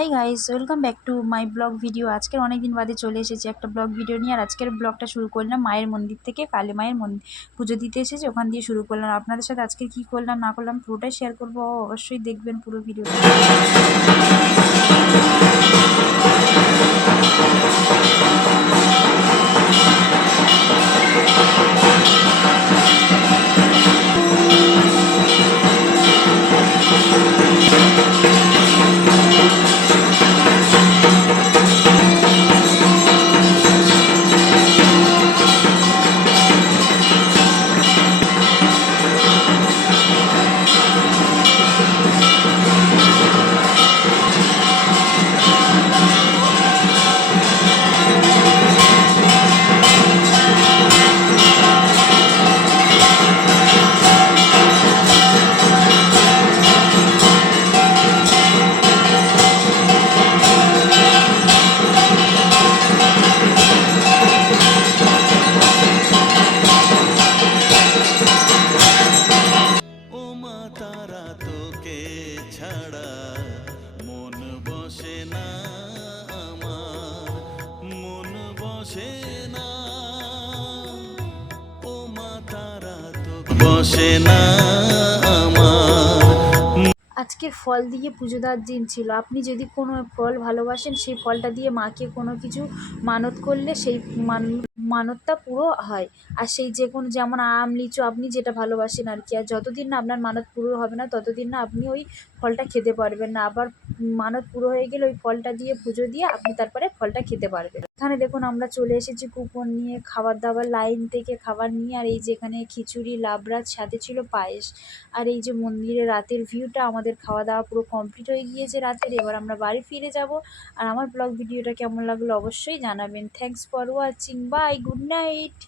Hi guys, welcome back to my blog video. আজকের অনেক দিন বাদে চলে এসেছি একটা ব্লগ ভিডিও নিয়ে। আর আজকের ব্লগটা শুরু করলাম মায়ের মন্দির থেকে। কালী মায়ের পুজো দিতে এসেছি, ওখান দিয়ে শুরু করলাম। আপনাদের সাথে আজকে কি করলাম না করলাম পুরোটাই শেয়ার করবো। অবশ্যই দেখবেন পুরো ভিডিওটা। ও মা তারা তোকে ছাড়া মন বসে না আমার, মন বসে না। ও মা তারা তোকে বসে না আমার। আজকের ফল দিয়ে পুজো দেওয়ার দিন ছিল। আপনি যদি কোনো ফল ভালোবাসেন, সেই ফলটা দিয়ে মাকে কোনো কিছু মানত করলে সেই মানতটা পুরো হয়। আর সেই যে কোনো, যেমন আম, লিচু, আপনি যেটা ভালোবাসেন আর কি। আর যতদিন না আপনার মানত পুরো হবে না, ততদিন না আপনি ওই ফলটা খেতে পারবেন না। আবার মানত পুরো হয়ে গেলে ওই ফলটা দিয়ে পুজো দিয়ে আপনি তারপরে ফলটা খেতে পারবেন। এখানে দেখুন আমরা চলে এসেছি কুপন নিয়ে, খাবার দাবার লাইন থেকে খাবার নিয়ে। আর এই যে এখানে খিচুড়ি, লাবড়া, সাথে ছিল পায়েস। আর এই যে মন্দিরে রাতের ভিউটা, আমাদের খাওয়া দাওয়া পুরো কমপ্লিট হয়ে গিয়েছে রাতের। এবার আমরা বাড়ি ফিরে যাব। আর আমার ব্লগ ভিডিওটা কেমন লাগলো অবশ্যই জানাবেন। Thanks for watching, bye, good night.